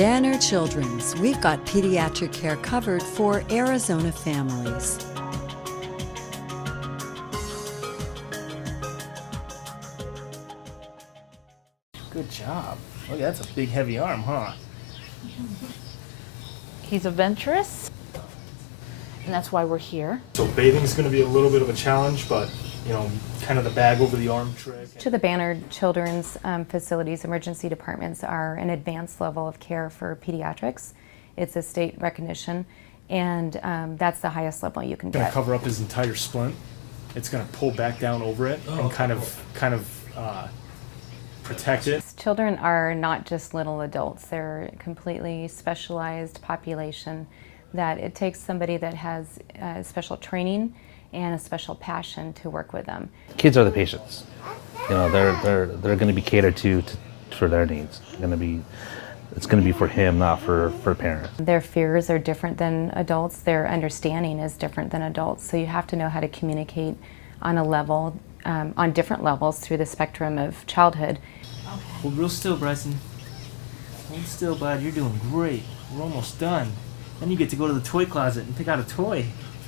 Banner Children's, we've got pediatric care covered for Arizona families. Good job. Look, that's a big heavy arm, huh? He's adventurous, and that's why we're here. So bathing's going to be a little bit of a challenge, but you know, kind of the bag over the arm trick. To the Banner Children's facilities, emergency departments are an advanced level of care for pediatrics. It's a state recognition, and that's the highest level you can It's going get. to cover up his entire splint. It's going to pull back down over it and kind of protect it. Children are not just little adults. They're a completely specialized population that it takes somebody that has special training and a special passion to work with them. Kids are the patients. You know, they're going to be catered to for their needs. It's going to be for him, not for parents. Their fears are different than adults. Their understanding is different than adults. So you have to know how to communicate on a level, on different levels through the spectrum of childhood. Hold real still, Bryson. Hold still, bud. You're doing great. We're almost done. Then you get to go to the toy closet and pick out a toy.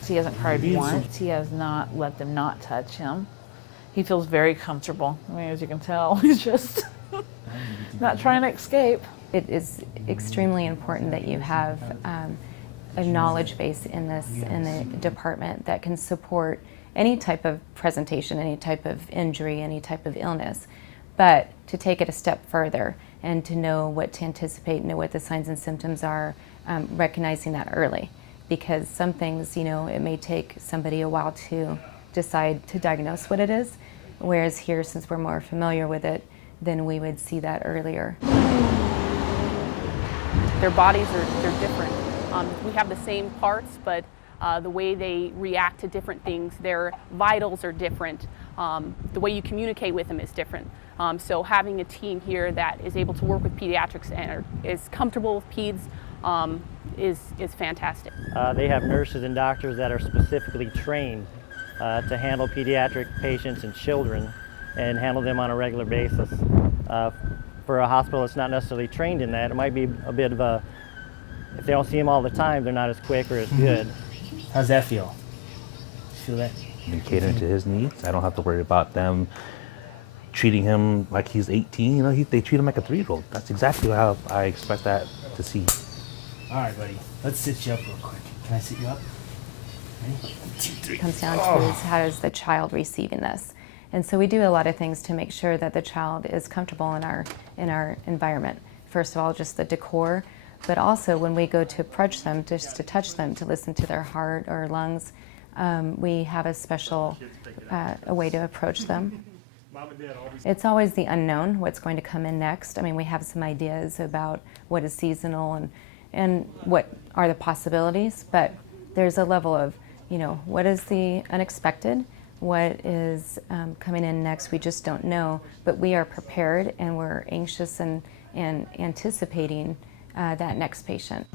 He hasn't cried once. He has not let them not touch him. He feels very comfortable. I mean, as you can tell, he's just not trying to escape. It is extremely important that you have a knowledge base in the department that can support any type of presentation, any type of injury, any type of illness. But to take it a step further and to know what to anticipate, know what the signs and symptoms are, recognizing that early. Because some things, you know, it may take somebody a while to decide to diagnose what it is, whereas here, since we're more familiar with it, then we would see that earlier. Their bodies they're different. We have the same parts, but the way they react to different things, their vitals are different. The way you communicate with them is different. So having a team here that is able to work with pediatrics and is comfortable with peds is fantastic. They have nurses and doctors that are specifically trained to handle pediatric patients and children and handle them on a regular basis. For a hospital that's not necessarily trained in that, it might be a bit of a, if they don't see them all the time, they're not as quick or as good. How's that feel? Feel that? Catering to his needs. I don't have to worry about them treating him like he's 18. You know, they treat him like a 3-year-old. That's exactly how I expect that to see. All right, buddy. Let's sit you up real quick. Can I sit you up? Ready? 1, 2, 3. It comes down to is how is the child receiving this? And so we do a lot of things to make sure that the child is comfortable in our environment. First of all, just the decor, but also when we go to approach them, just to touch them, to listen to their heart or lungs, we have a special a way to approach them. It's always the unknown, what's going to come in next. I mean, we have some ideas about what is seasonal and what are the possibilities, but there's a level of, you know, what is the unexpected, what is coming in next, we just don't know, but we are prepared and we're anxious and anticipating that next patient.